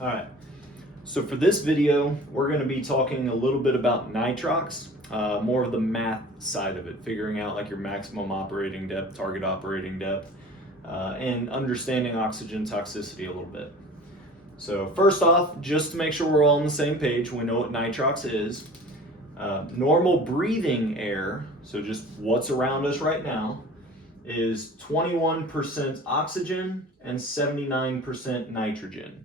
All right, so for this video, we're going to be talking a little bit about nitrox, more of the math side of it, figuring out like your maximum operating depth, target operating depth, and understanding oxygen toxicity a little bit. So first off, just to make sure we're all on the same page, we know what nitrox is. Normal breathing air, so just what's around us right now, is 21% oxygen and 79% nitrogen.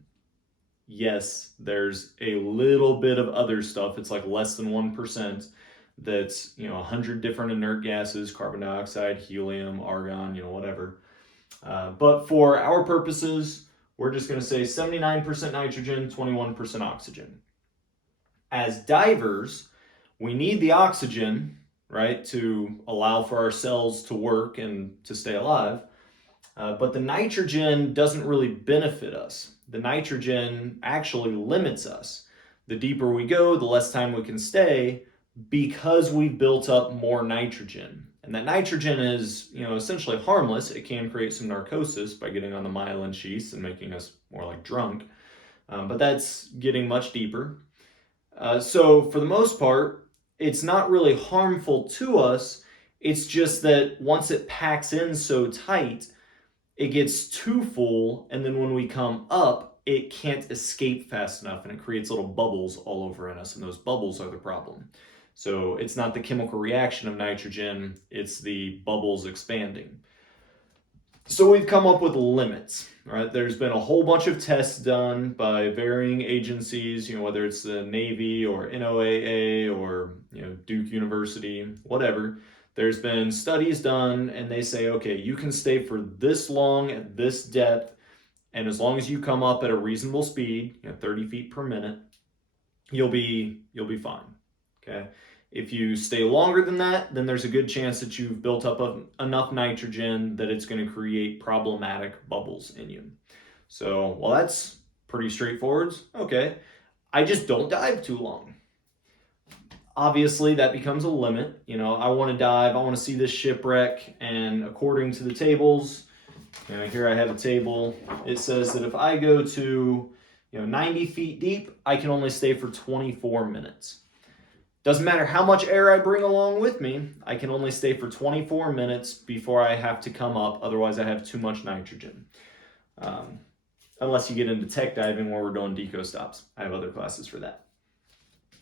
Yes, there's a little bit of other stuff. It's like less than 1%. That's, 100 different inert gases, carbon dioxide, helium, argon, whatever. But for our purposes, we're just going to say 79% nitrogen, 21% oxygen. As divers, we need the oxygen, right, to allow for our cells to work and to stay alive. But the nitrogen doesn't really benefit us. The nitrogen actually limits us. The deeper we go, the less time we can stay because we've built up more nitrogen. And that nitrogen is, essentially harmless. It can create some narcosis by getting on the myelin sheaths and making us more like drunk. But that's getting much deeper. So for the most part, it's not really harmful to us. It's just that once it packs in so tight, it gets too full, and then when we come up, it can't escape fast enough, and it creates little bubbles all over in us, and those bubbles are the problem. So it's not the chemical reaction of nitrogen, it's the bubbles expanding. So we've come up with limits, right? There's been a whole bunch of tests done by varying agencies, whether it's the Navy or NOAA or, Duke University, whatever. There's been studies done and they say, okay, you can stay for this long at this depth, and as long as you come up at a reasonable speed, 30 feet per minute, you'll be fine. Okay. If you stay longer than that, then there's a good chance that you've built up enough nitrogen that it's going to create problematic bubbles in you. So, well, that's pretty straightforward. Okay. I just don't dive too long. Obviously, that becomes a limit. I want to dive, I want to see this shipwreck, and according to the tables, here I have a table. It says that if I go to, 90 feet deep, I can only stay for 24 minutes. Doesn't matter how much air I bring along with me, I can only stay for 24 minutes before I have to come up, otherwise I have too much nitrogen. Unless you get into tech diving where we're doing deco stops. I have other classes for that.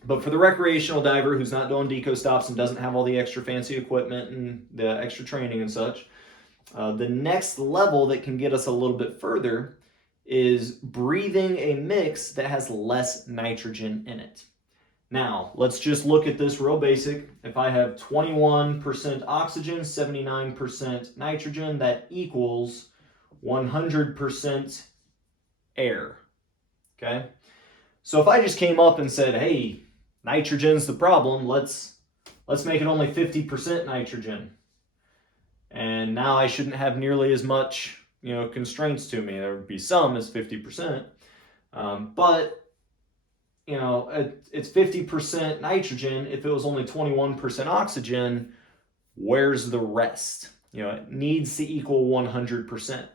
But for the recreational diver who's not doing deco stops and doesn't have all the extra fancy equipment and the extra training and such, the next level that can get us a little bit further is breathing a mix that has less nitrogen in it. Now, let's just look at this real basic. If I have 21% oxygen, 79% nitrogen, that equals 100% air. Okay? So if I just came up and said, hey, nitrogen's the problem, let's make it only 50% nitrogen. And now I shouldn't have nearly as much, constraints to me. There would be some as 50%. But it's 50% nitrogen. If it was only 21% oxygen, where's the rest? It needs to equal 100%.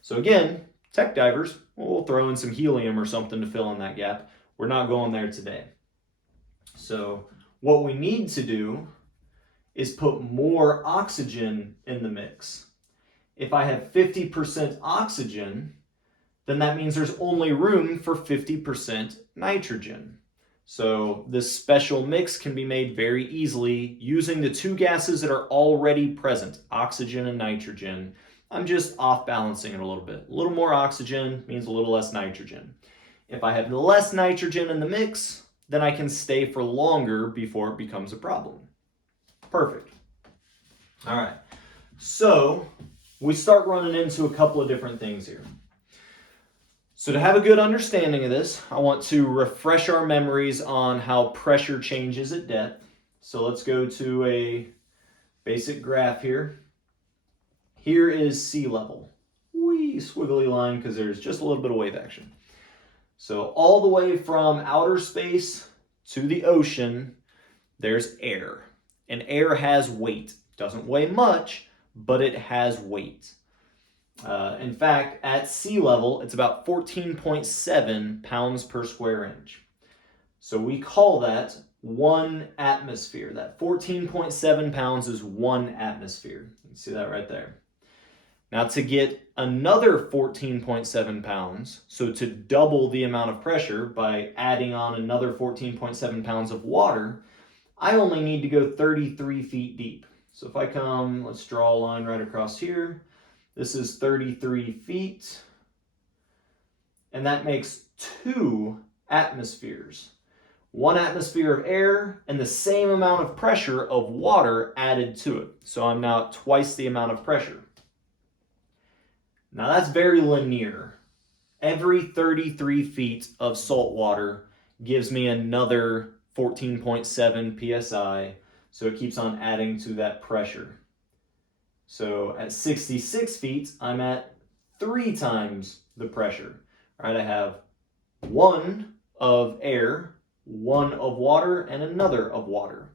So again, tech divers, we'll throw in some helium or something to fill in that gap. We're not going there today. So what we need to do is put more oxygen in the mix. If I have 50% oxygen, then that means there's only room for 50% nitrogen. So this special mix can be made very easily using the two gases that are already present, oxygen and nitrogen. I'm just off balancing it a little bit. A little more oxygen means a little less nitrogen. If I have less nitrogen in the mix, then I can stay for longer before it becomes a problem. Perfect. All right. So we start running into a couple of different things here. So to have a good understanding of this, I want to refresh our memories on how pressure changes at depth. So let's go to a basic graph here. Here is sea level. Wee squiggly line because there's just a little bit of wave action. So all the way from outer space to the ocean, there's air. And air has weight. Doesn't weigh much, but it has weight. In fact, at sea level, it's about 14.7 pounds per square inch. So we call that 1 atmosphere. That 14.7 pounds is 1 atmosphere. You can see that right there. Now to get another 14.7 pounds, so to double the amount of pressure by adding on another 14.7 pounds of water, I only need to go 33 feet deep. So if I come, let's draw a line right across here. This is 33 feet, and that makes 2 atmospheres. 1 atmosphere of air and the same amount of pressure of water added to it. So I'm now at twice the amount of pressure. Now that's very linear. Every 33 feet of salt water gives me another 14.7 psi, so it keeps on adding to that pressure. So at 66 feet, I'm at 3 times the pressure. All right, I have 1 of air, 1 of water, and another of water.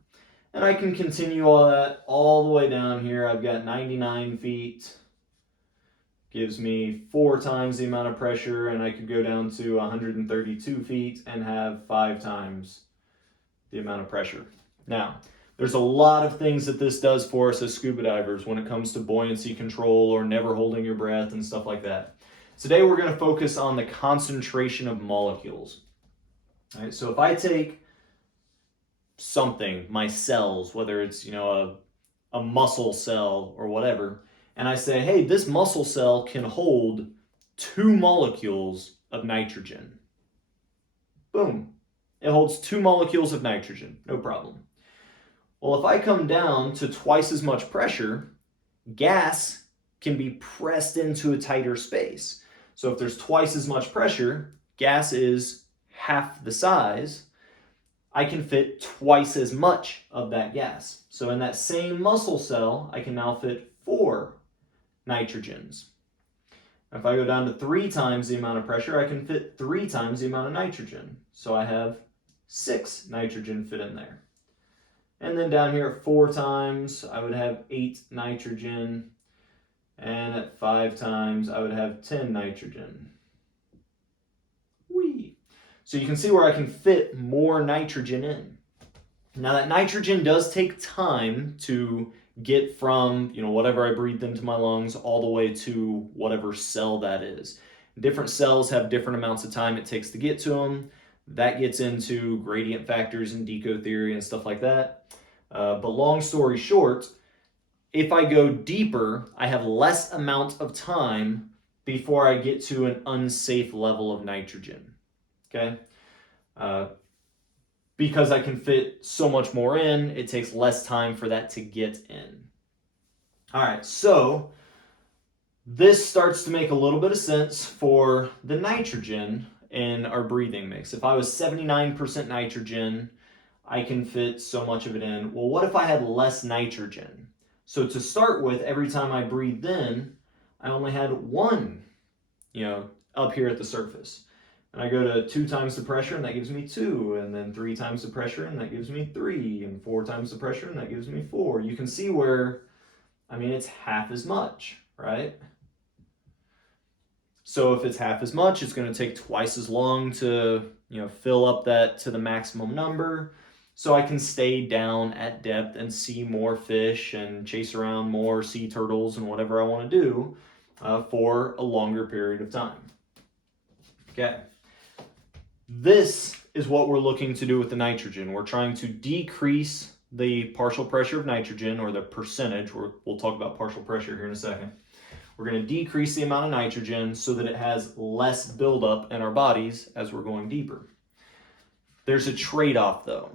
And I can continue all that all the way down here. I've got 99 feet. Gives me 4 times the amount of pressure, and I could go down to 132 feet and have 5 times the amount of pressure. Now, there's a lot of things that this does for us as scuba divers when it comes to buoyancy control or never holding your breath and stuff like that. Today we're going to focus on the concentration of molecules. All right, so if I take something, my cells, whether it's a muscle cell or whatever, and I say, hey, this muscle cell can hold 2 molecules of nitrogen. Boom. It holds 2 molecules of nitrogen, no problem. Well, if I come down to twice as much pressure, gas can be pressed into a tighter space. So if there's twice as much pressure, gas is half the size, I can fit twice as much of that gas. So in that same muscle cell, I can now fit 4 nitrogens. If I go down to 3 times the amount of pressure, I can fit 3 times the amount of nitrogen. So I have 6 nitrogen fit in there. And then down here at 4 times, I would have 8 nitrogen. And at 5 times, I would have 10 nitrogen. Whee! So you can see where I can fit more nitrogen in. Now that nitrogen does take time to get from whatever I breathed into my lungs all the way to whatever cell that is. Different cells have different amounts of time it takes to get to them. That gets into gradient factors and deco theory and stuff like that. But long story short, if I go deeper, I have less amount of time before I get to an unsafe level of nitrogen. Okay? Because I can fit so much more in, it takes less time for that to get in. All right, so this starts to make a little bit of sense for the nitrogen in our breathing mix. If I was 79% nitrogen, I can fit so much of it in. Well, what if I had less nitrogen? So to start with, every time I breathed in, I only had 1, up here at the surface. And I go to 2 times the pressure, and that gives me 2, and then 3 times the pressure, and that gives me 3, and 4 times the pressure, and that gives me 4. You can see where, it's half as much, right? So if it's half as much, it's going to take twice as long to, fill up that to the maximum number. So I can stay down at depth and see more fish and chase around more sea turtles and whatever I want to do for a longer period of time. Okay. This is what we're looking to do with the nitrogen. We're trying to decrease the partial pressure of nitrogen, or the percentage. We'll talk about partial pressure here in a second. We're going to decrease the amount of nitrogen so that it has less buildup in our bodies as we're going deeper. There's a trade-off though.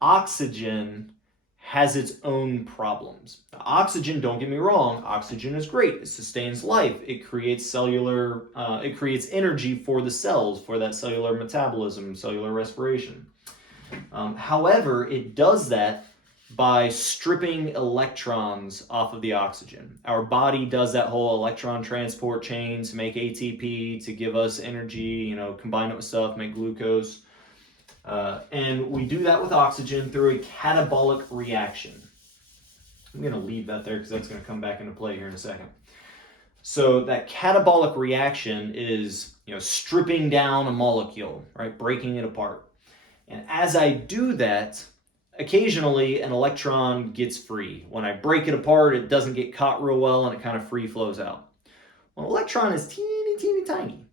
Oxygen has its own problems. Now, oxygen, don't get me wrong, oxygen is great. It sustains life. It creates energy for the cells, for that cellular metabolism, cellular respiration. However, it does that by stripping electrons off of the oxygen. Our body does that whole electron transport chain to make ATP, to give us energy, combine it with stuff, make glucose. And we do that with oxygen through a catabolic reaction. I'm going to leave that there because that's going to come back into play here in a second. So that catabolic reaction is, stripping down a molecule, right? Breaking it apart. And as I do that, occasionally an electron gets free. When I break it apart, it doesn't get caught real well and it kind of free flows out. Well, an electron is teeny, teeny, tiny.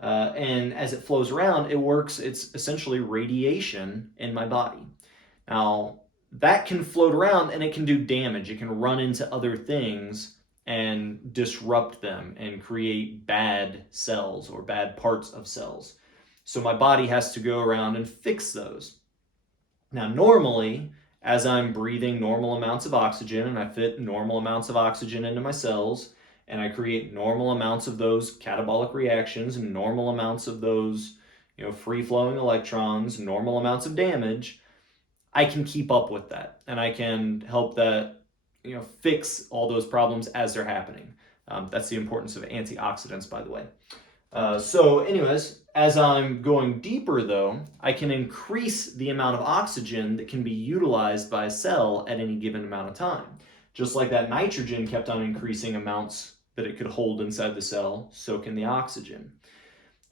And as it flows around, it's essentially radiation in my body. Now, that can float around and it can do damage. It can run into other things and disrupt them and create bad cells or bad parts of cells. So my body has to go around and fix those. Now, normally, as I'm breathing normal amounts of oxygen and I fit normal amounts of oxygen into my cells, and I create normal amounts of those catabolic reactions and normal amounts of those, free flowing electrons, normal amounts of damage, I can keep up with that and I can help that, fix all those problems as they're happening. That's the importance of antioxidants, by the way. So anyways, as I'm going deeper though, I can increase the amount of oxygen that can be utilized by a cell at any given amount of time. Just like that nitrogen kept on increasing amounts that it could hold inside the cell, so can the oxygen.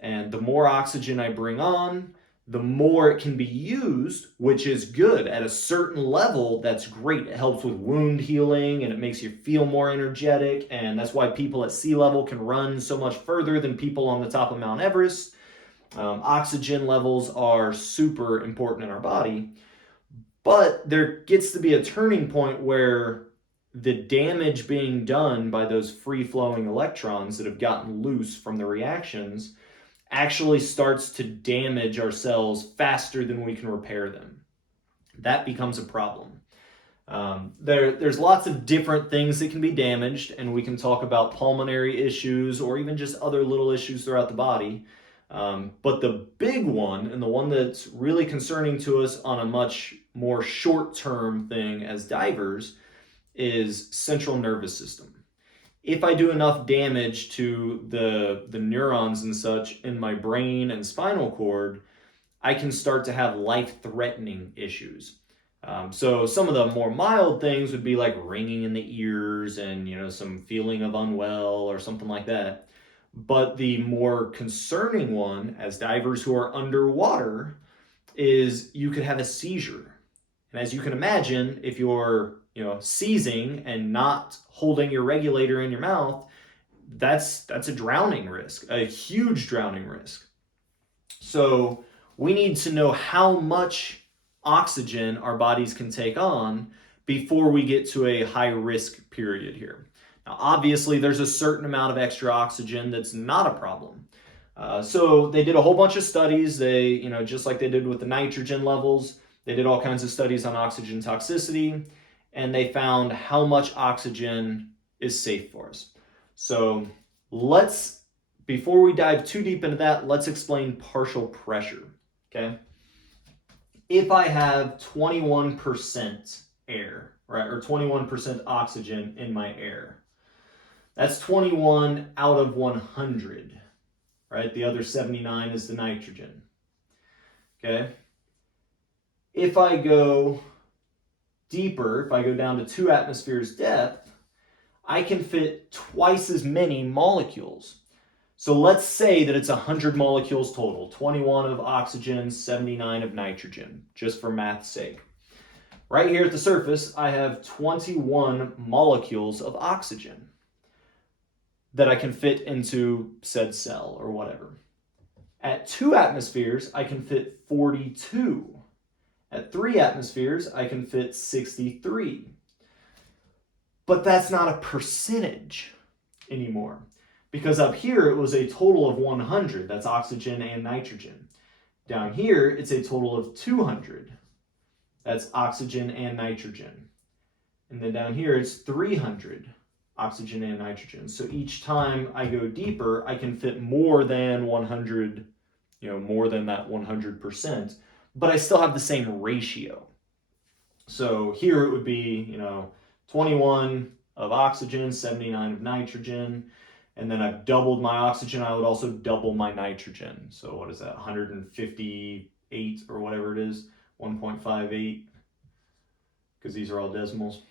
And the more oxygen I bring on, the more it can be used, which is good. At a certain level, that's great. It helps with wound healing and it makes you feel more energetic. And that's why people at sea level can run so much further than people on the top of Mount Everest. Oxygen levels are super important in our body. But there gets to be a turning point where the damage being done by those free flowing electrons that have gotten loose from the reactions actually starts to damage our cells faster than we can repair them. That becomes a problem. There's lots of different things that can be damaged, and we can talk about pulmonary issues or even just other little issues throughout the body. But the big one, and the one that's really concerning to us on a much more short-term thing as divers, is central nervous system. If I do enough damage to the neurons and such in my brain and spinal cord, I can start to have life-threatening issues. So some of the more mild things would be like ringing in the ears and some feeling of unwell or something like that. But the more concerning one, as divers who are underwater, is you could have a seizure. And as you can imagine, if you're seizing and not holding your regulator in your mouth, that's a drowning risk, a huge drowning risk. So we need to know how much oxygen our bodies can take on before we get to a high risk period here. Now, obviously, there's a certain amount of extra oxygen that's not a problem. So they did a whole bunch of studies. They, just like they did with the nitrogen levels, they did all kinds of studies on oxygen toxicity, and they found how much oxygen is safe for us. So before we dive too deep into that, let's explain partial pressure, okay? If I have 21% air, right, or 21% oxygen in my air, that's 21 out of 100, right? The other 79 is the nitrogen, okay? If I go deeper, if I go down to 2 atmospheres depth, I can fit twice as many molecules. So let's say that it's 100 molecules total, 21 of oxygen, 79 of nitrogen, just for math's sake. Right here at the surface, I have 21 molecules of oxygen that I can fit into said cell or whatever. At 2 atmospheres, I can fit 42. At 3 atmospheres, I can fit 63. But that's not a percentage anymore, because up here it was a total of 100. That's oxygen and nitrogen. Down here, it's a total of 200. That's oxygen and nitrogen. And then down here, it's 300. Oxygen and nitrogen. So each time I go deeper, I can fit more than 100, more than that 100%, but I still have the same ratio. So here it would be, 21 of oxygen, 79 of nitrogen, and then I've doubled my oxygen, I would also double my nitrogen. So what is that, 158 or whatever it is, 1.58, because these are all decimals.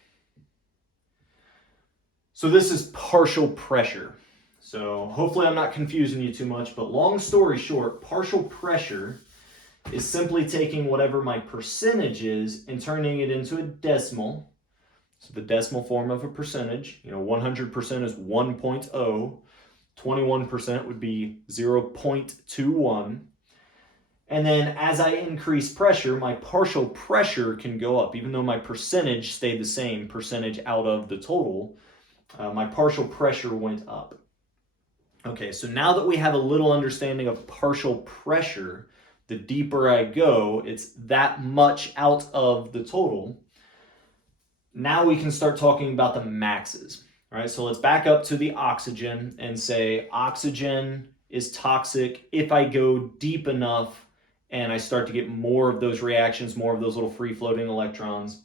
So this is partial pressure. So hopefully I'm not confusing you too much, but long story short, partial pressure is simply taking whatever my percentage is and turning it into a decimal. So the decimal form of a percentage, 100% is 1.0, 21% would be 0.21. And then as I increase pressure, my partial pressure can go up. Even though my percentage stayed the same, percentage out of the total, my partial pressure went up. Okay, so now that we have a little understanding of partial pressure, the deeper I go, it's that much out of the total. Now we can start talking about the maxes. All right, so let's back up to the oxygen and say oxygen is toxic if I go deep enough and I start to get more of those reactions, more of those little free-floating electrons.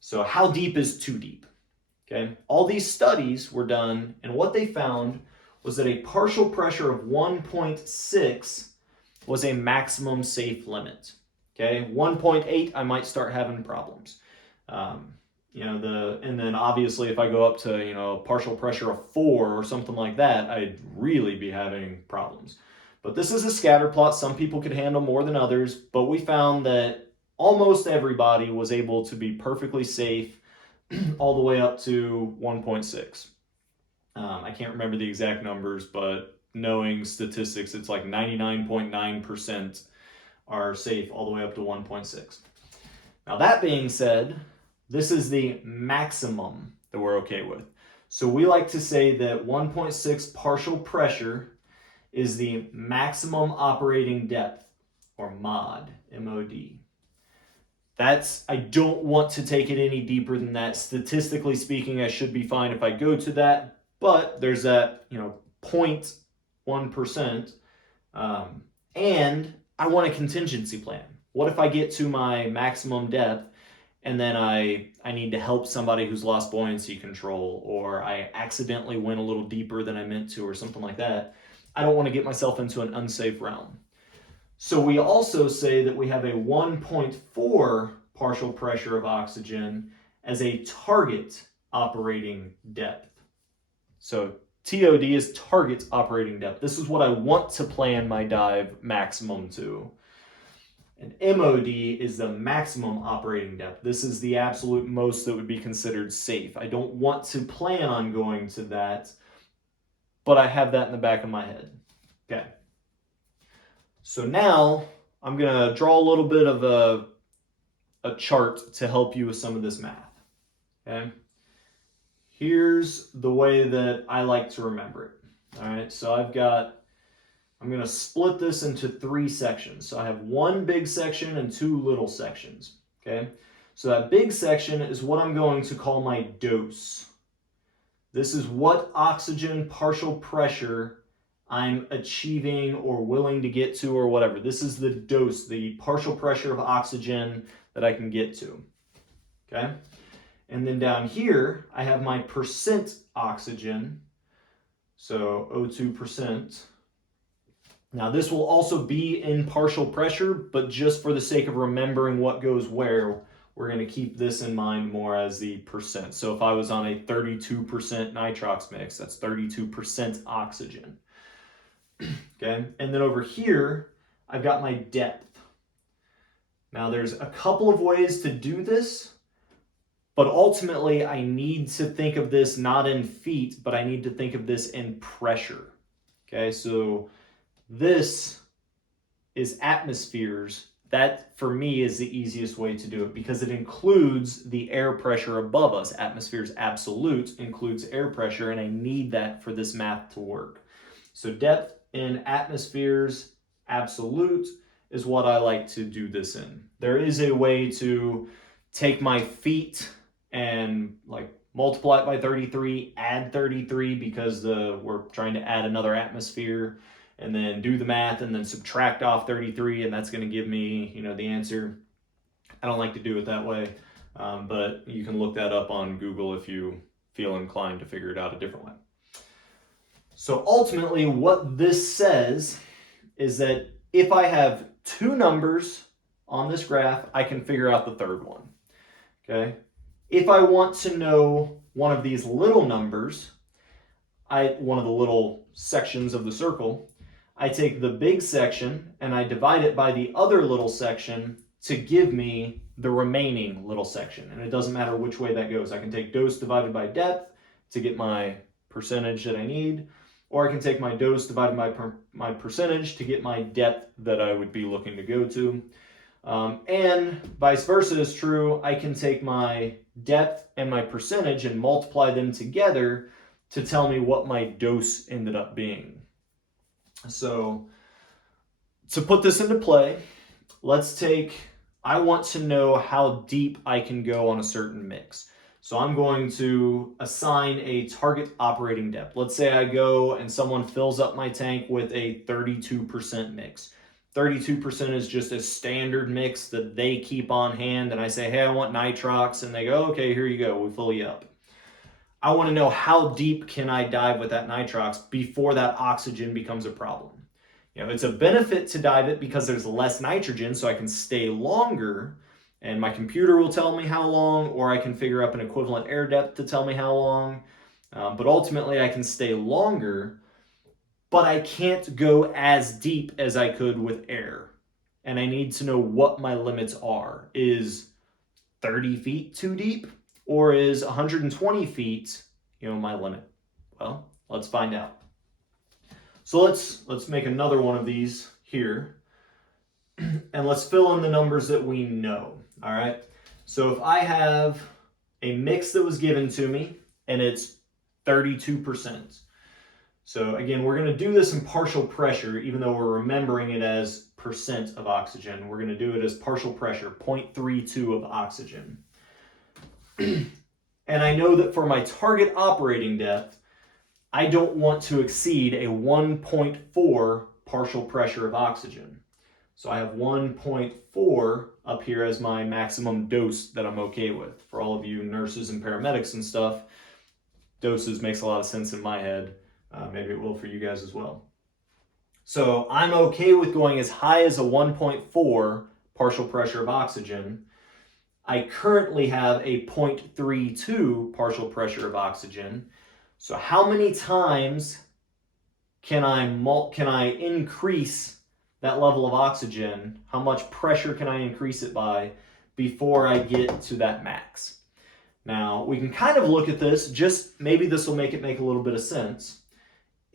So how deep is too deep? Okay, all these studies were done, and what they found was that a partial pressure of 1.6 was a maximum safe limit. Okay, 1.8, I might start having problems. And then obviously if I go up to, a partial pressure of 4 or something like that, I'd really be having problems. But this is a scatter plot. Some people could handle more than others, but we found that almost everybody was able to be perfectly safe all the way up to 1.6. I can't remember the exact numbers, but knowing statistics, it's like 99.9% are safe all the way up to 1.6. Now that being said, this is the maximum that we're okay with. So we like to say that 1.6 partial pressure is the maximum operating depth, or MOD, M-O-D. I don't want to take it any deeper than that. Statistically speaking, I should be fine if I go to that, but there's that, 0.1%. And I want a contingency plan. What if I get to my maximum depth and then I need to help somebody who's lost buoyancy control, or I accidentally went a little deeper than I meant to, or something like that? I don't want to get myself into an unsafe realm. So we also say that we have a 1.4 partial pressure of oxygen as a target operating depth. So TOD is target operating depth. This is what I want to plan my dive maximum to. And MOD is the maximum operating depth. This is the absolute most that would be considered safe. I don't want to plan on going to that, but I have that in the back of my head. Okay. So now I'm going to draw a little bit of a chart to help you with some of this math. Okay. Here's the way that I like to remember it. All right. So I'm going to split this into 3 sections. So I have one big section and 2 little sections. Okay. So that big section is what I'm going to call my dose. This is what oxygen partial pressure I'm achieving or willing to get to, or whatever. This is the dose, the partial pressure of oxygen that I can get to. Okay? And then down here, I have my percent oxygen, so O2%. Now this will also be in partial pressure, but just for the sake of remembering what goes where, we're going to keep this in mind more as the percent. So if I was on a 32% nitrox mix, that's 32% oxygen. Okay, and then over here, I've got my depth. Now there's a couple of ways to do this, but ultimately I need to think of this not in feet, but I need to think of this in pressure. Okay, so this is atmospheres. That, for me, is the easiest way to do it because it includes the air pressure above us. Atmospheres absolute includes air pressure, and I need that for this math to work. So depth in atmospheres absolute is what I like to do this in. There is a way to take my feet and multiply it by 33, add 33 because we're trying to add another atmosphere, and then do the math and then subtract off 33, and that's going to give me, the answer. I don't like to do it that way, but you can look that up on Google if you feel inclined to figure it out a different way. So ultimately, what this says is that if I have 2 numbers on this graph, I can figure out the third one. Okay? If I want to know one of these little numbers, one of the little sections of the circle, I take the big section and I divide it by the other little section to give me the remaining little section. And it doesn't matter which way that goes. I can take dose divided by depth to get my percentage that I need, or I can take my dose divided by my percentage to get my depth that I would be looking to go to. And vice versa is true. I can take my depth and my percentage and multiply them together to tell me what my dose ended up being. So to put this into play, I want to know how deep I can go on a certain mix. So I'm going to assign a target operating depth. Let's say I go and someone fills up my tank with a 32% mix. 32% is just a standard mix that they keep on hand, and I say, hey, I want nitrox, and they go, okay, here you go, we fill you up. I want to know how deep can I dive with that nitrox before that oxygen becomes a problem. It's a benefit to dive it because there's less nitrogen, so I can stay longer, and my computer will tell me how long, or I can figure up an equivalent air depth to tell me how long. But ultimately, I can stay longer, but I can't go as deep as I could with air. And I need to know what my limits are. Is 30 feet too deep? Or is 120 feet, my limit? Well, let's find out. So let's make another one of these here. And let's fill in the numbers that we know, all right? So if I have a mix that was given to me and it's 32%. So again, we're going to do this in partial pressure, even though we're remembering it as percent of oxygen. We're going to do it as partial pressure, 0.32 of oxygen. And I know that for my target operating depth, I don't want to exceed a 1.4 partial pressure of oxygen. So I have 1.4 up here as my maximum dose that I'm okay with. For all of you nurses and paramedics and stuff, doses makes a lot of sense in my head. Maybe it will for you guys as well. So I'm okay with going as high as a 1.4 partial pressure of oxygen. I currently have a 0.32 partial pressure of oxygen. So how many times can I increase that level of oxygen? How much pressure can I increase it by before I get to that max? Now, we can kind of look at this, just maybe this will make a little bit of sense.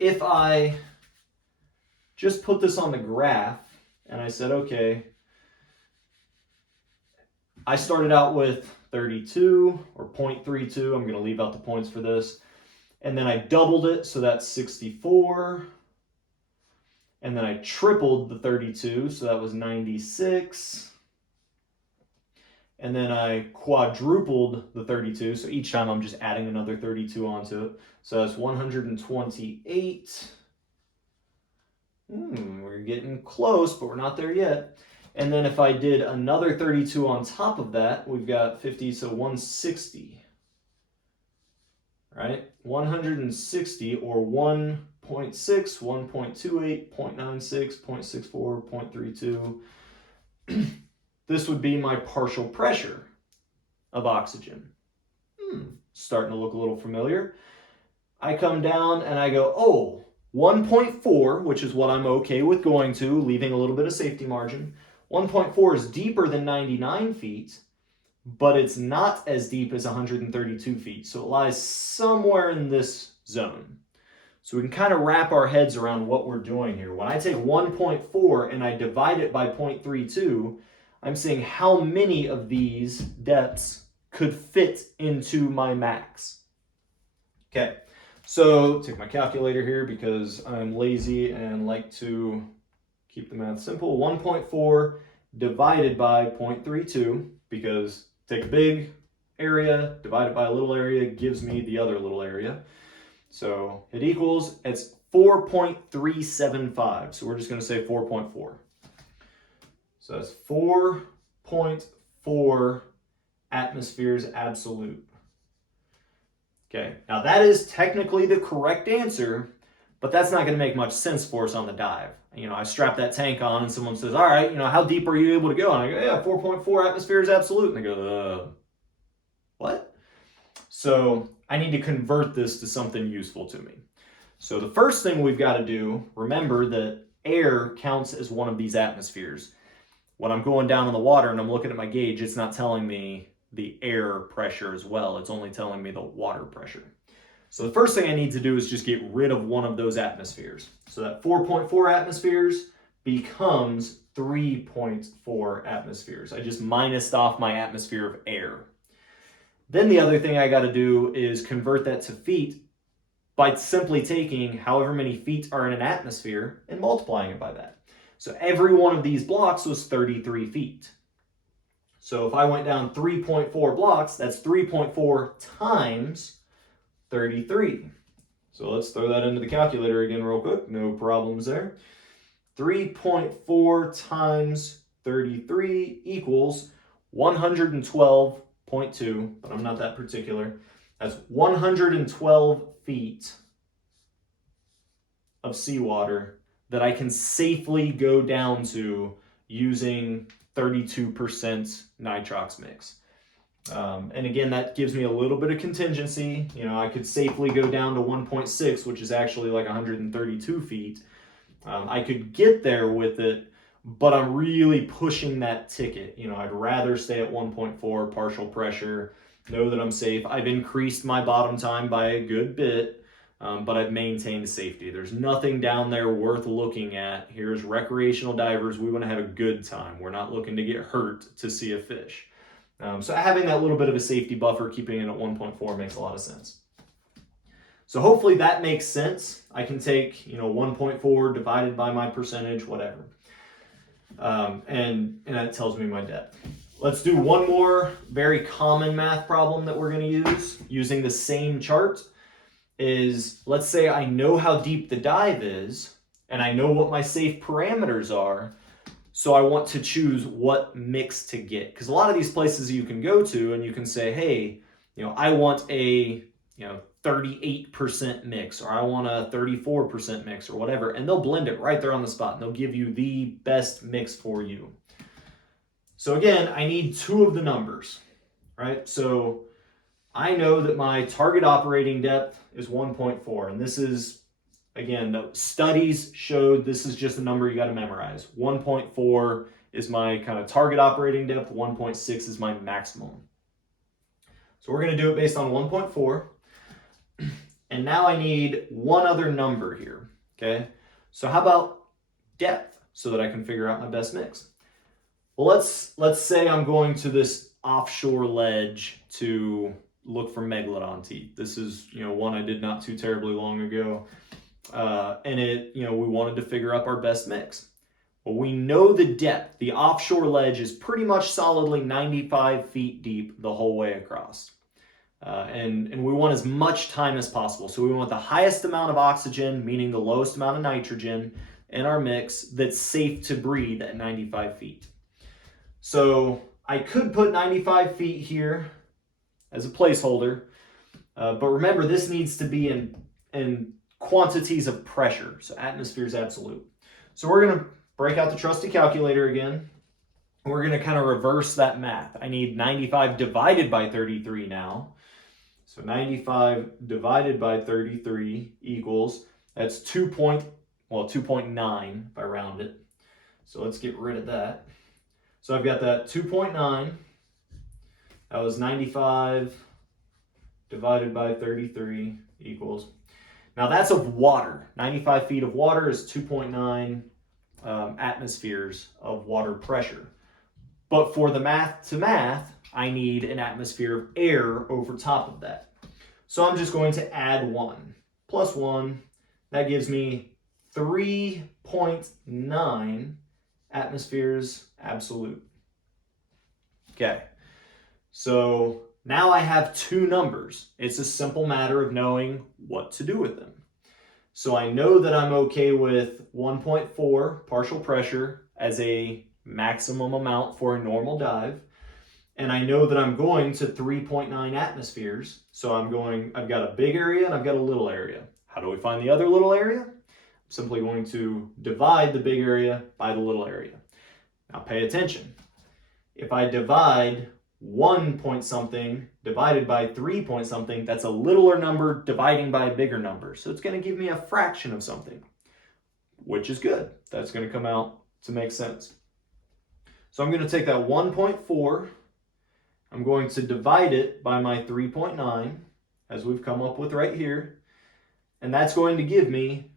If I just put this on the graph and I said, okay, I started out with 32 or 0.32. I'm going to leave out the points for this. And then I doubled it, so that's 64. And then I tripled the 32, so that was 96. And then I quadrupled the 32, so each time I'm just adding another 32 onto it. So that's 128. We're getting close, but we're not there yet. And then if I did another 32 on top of that, we've got 50, so 160. Right? 160 or 1.6, 1.28, 0.96, 0.64, 0.32. This would be my partial pressure of oxygen. Starting to look a little familiar. I come down and I go, 1.4, which is what I'm okay with going to, leaving a little bit of safety margin. 1.4 is deeper than 99 feet, but it's not as deep as 132 feet. So it lies somewhere in this zone. So we can kind of wrap our heads around what we're doing here. When I take 1.4 and I divide it by 0.32, I'm saying how many of these depths could fit into my max. Okay, so take my calculator here because I'm lazy and like to keep the math simple. 1.4 divided by 0.32, because take a big area, divide it by a little area, gives me the other little area. So it equals, it's 4.375. So we're just going to say 4.4. So that's 4.4 atmospheres absolute. Okay, now that is technically the correct answer, but that's not going to make much sense for us on the dive. I strap that tank on and someone says, all right, how deep are you able to go? And I go, yeah, 4.4 atmospheres absolute. And they go, what? So I need to convert this to something useful to me. So the first thing we've got to do, remember that air counts as one of these atmospheres. When I'm going down in the water and I'm looking at my gauge, it's not telling me the air pressure as well. It's only telling me the water pressure. So the first thing I need to do is just get rid of one of those atmospheres. So that 4.4 atmospheres becomes 3.4 atmospheres. I just minused off my atmosphere of air. Then the other thing I got to do is convert that to feet by simply taking however many feet are in an atmosphere and multiplying it by that. So every one of these blocks was 33 feet. So if I went down 3.4 blocks, that's 3.4 times 33. So let's throw that into the calculator again real quick. No problems there. 3.4 times 33 equals 112.2, but I'm not that particular. That's 112 feet of seawater that I can safely go down to using 32% nitrox mix. And again, that gives me a little bit of contingency. You know, I could safely go down to 1.6, which is actually like 132 feet. I could get there with it, but I'm really pushing that ticket. You know, I'd rather stay at 1.4 partial pressure, know that I'm safe. I've increased my bottom time by a good bit, but I've maintained safety. There's nothing down there worth looking at. Here's recreational divers. We want to have a good time. We're not looking to get hurt to see a fish. So having that little bit of a safety buffer, keeping it at 1.4 makes a lot of sense. So hopefully that makes sense. I can take, 1.4 divided by my percentage, whatever. And that tells me my depth. Let's do one more very common math problem that we're going to use using the same chart. Is, let's say I know how deep the dive is and I know what my safe parameters are. So I want to choose what mix to get, because a lot of these places you can go to and you can say, hey, I want a 38% mix, or I want a 34% mix, or whatever, and they'll blend it right there on the spot and they'll give you the best mix for you. So again, I need two of the numbers, right? So I know that my target operating depth is 1.4, and this is, again, the studies showed this is just a number you got to memorize. 1.4 is my kind of target operating depth. 1.6 is my maximum. So we're going to do it based on 1.4. And now I need one other number here, okay? So how about depth so that I can figure out my best mix? Well, let's say I'm going to this offshore ledge to look for megalodon teeth. This is, one I did not too terribly long ago. And we wanted to figure out our best mix. Well, we know the depth. The offshore ledge is pretty much solidly 95 feet deep the whole way across. And we want as much time as possible. So we want the highest amount of oxygen, meaning the lowest amount of nitrogen in our mix that's safe to breathe at 95 feet. So I could put 95 feet here as a placeholder, but remember this needs to be in quantities of pressure. So atmosphere is absolute. So we're going to break out the trusty calculator again. And we're going to kind of reverse that math. I need 95 divided by 33 now. So 95 divided by 33 equals, that's 2.9 if I round it. So let's get rid of that. So I've got that 2.9. That was 95 divided by 33 equals. Now that's of water. 95 feet of water is 2.9 atmospheres of water pressure. But for the math to math, I need an atmosphere of air over top of that. So I'm just going to add 1 plus 1. That gives me 3.9 atmospheres absolute. Okay, so now I have two numbers. It's a simple matter of knowing what to do with them. So I know that I'm okay with 1.4 partial pressure as a maximum amount for a normal dive. And I know that I'm going to 3.9 atmospheres. So I've got a big area and I've got a little area. How do we find the other little area? I'm simply going to divide the big area by the little area. Now pay attention. If I divide 1 point something divided by 3 point something, that's a littler number dividing by a bigger number. So it's going to give me a fraction of something, which is good. That's going to come out to make sense. So I'm going to take that 1.4, I'm going to divide it by my 3.9, as we've come up with right here, and that's going to give me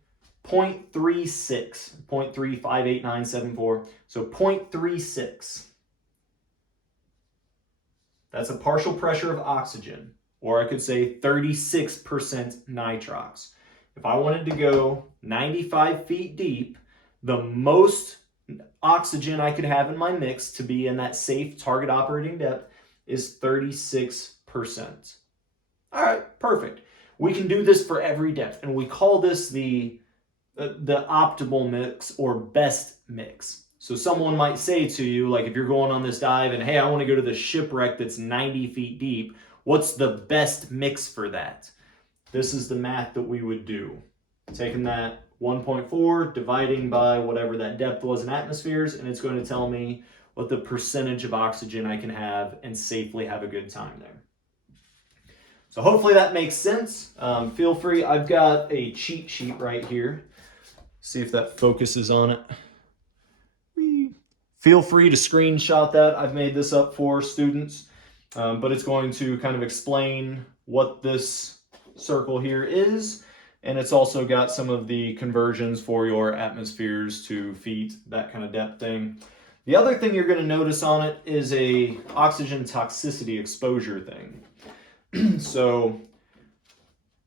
0.36, 0.35897.4, so 0.36. That's a partial pressure of oxygen, or I could say 36% nitrox. If I wanted to go 95 feet deep, the most oxygen I could have in my mix to be in that safe target operating depth is 36%. All right, perfect. We can do this for every depth, and we call this the optimal mix or best mix. So someone might say to you, like if you're going on this dive and, hey, I want to go to the shipwreck that's 90 feet deep, what's the best mix for that? This is the math that we would do. Taking that 1.4, dividing by whatever that depth was in atmospheres, and it's going to tell me what the percentage of oxygen I can have and safely have a good time there. So hopefully that makes sense. Feel free, I've got a cheat sheet right here. See if that focuses on it. Feel free to screenshot that. I've made this up for students, but it's going to kind of explain what this circle here is, and it's also got some of the conversions for your atmospheres to feet, that kind of depth thing. The other thing you're going to notice on it is a oxygen toxicity exposure thing. So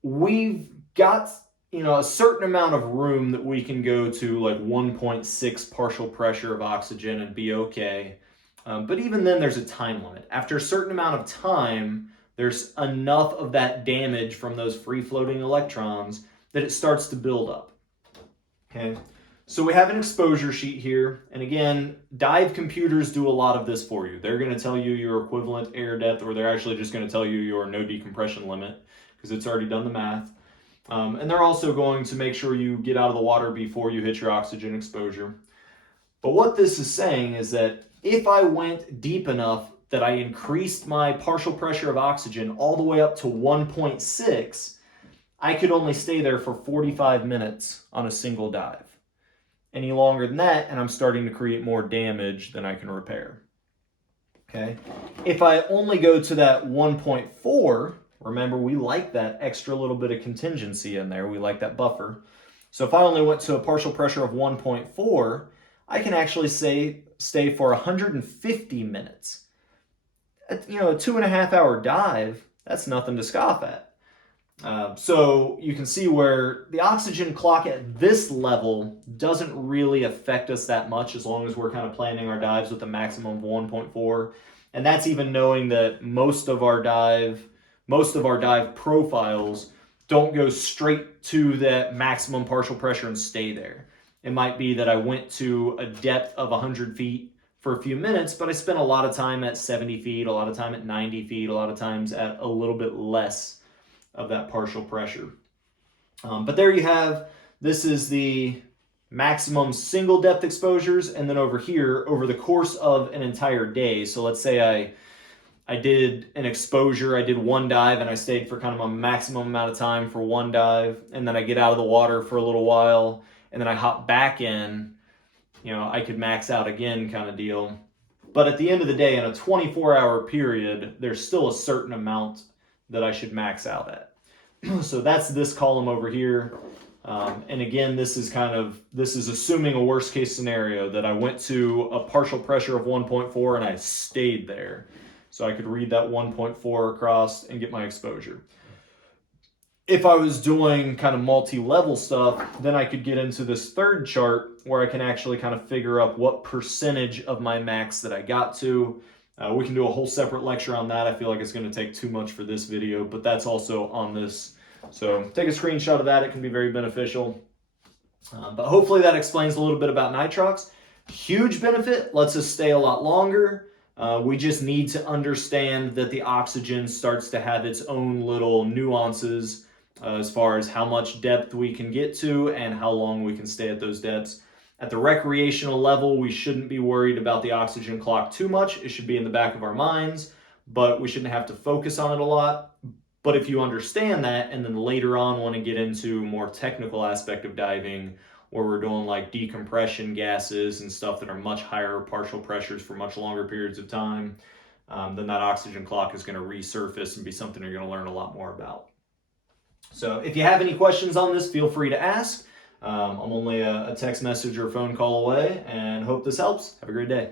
we've got a certain amount of room that we can go to, like 1.6 partial pressure of oxygen and be okay. But even then, there's a time limit. After a certain amount of time, there's enough of that damage from those free-floating electrons that it starts to build up. Okay, so we have an exposure sheet here. And again, dive computers do a lot of this for you. They're going to tell you your equivalent air depth, or they're actually just going to tell you your no decompression limit because it's already done the math. And they're also going to make sure you get out of the water before you hit your oxygen exposure. But what this is saying is that if I went deep enough that I increased my partial pressure of oxygen all the way up to 1.6, I could only stay there for 45 minutes on a single dive. Any longer than that, and I'm starting to create more damage than I can repair. Okay? If I only go to that 1.4, remember, we like that extra little bit of contingency in there. We like that buffer. So if I only went to a partial pressure of 1.4, I can actually stay for 150 minutes. A 2.5 hour dive, that's nothing to scoff at. So you can see where the oxygen clock at this level doesn't really affect us that much as long as we're kind of planning our dives with a maximum of 1.4. And that's even knowing that most of our dive profiles don't go straight to that maximum partial pressure and stay there. It might be that I went to a depth of 100 feet for a few minutes, but I spent a lot of time at 70 feet, a lot of time at 90 feet, a lot of times at a little bit less of that partial pressure. But there you have, this is the maximum single depth exposures, and then over here, over the course of an entire day, so let's say I did an exposure, I did one dive and I stayed for kind of a maximum amount of time for one dive, and then I get out of the water for a little while, and then I hop back in, I could max out again kind of deal. But at the end of the day, in a 24-hour period, there's still a certain amount that I should max out at. So that's this column over here. And again, this is assuming a worst case scenario that I went to a partial pressure of 1.4 and I stayed there. So I could read that 1.4 across and get my exposure. If I was doing kind of multi-level stuff, then I could get into this third chart where I can actually kind of figure out what percentage of my max that I got to. We can do a whole separate lecture on that. I feel like it's going to take too much for this video, but that's also on this. So take a screenshot of that. It can be very beneficial. But hopefully that explains a little bit about nitrox. Huge benefit, lets us stay a lot longer. We just need to understand that the oxygen starts to have its own little nuances as far as how much depth we can get to and how long we can stay at those depths. At the recreational level, we shouldn't be worried about the oxygen clock too much. It should be in the back of our minds. but we shouldn't have to focus on it a lot. But if you understand that and then later on want to get into more technical aspect of diving, where we're doing like decompression gases and stuff that are much higher partial pressures for much longer periods of time, then that oxygen clock is going to resurface and be something you're going to learn a lot more about. So if you have any questions on this, feel free to ask. I'm only a text message or phone call away, and hope this helps. Have a great day.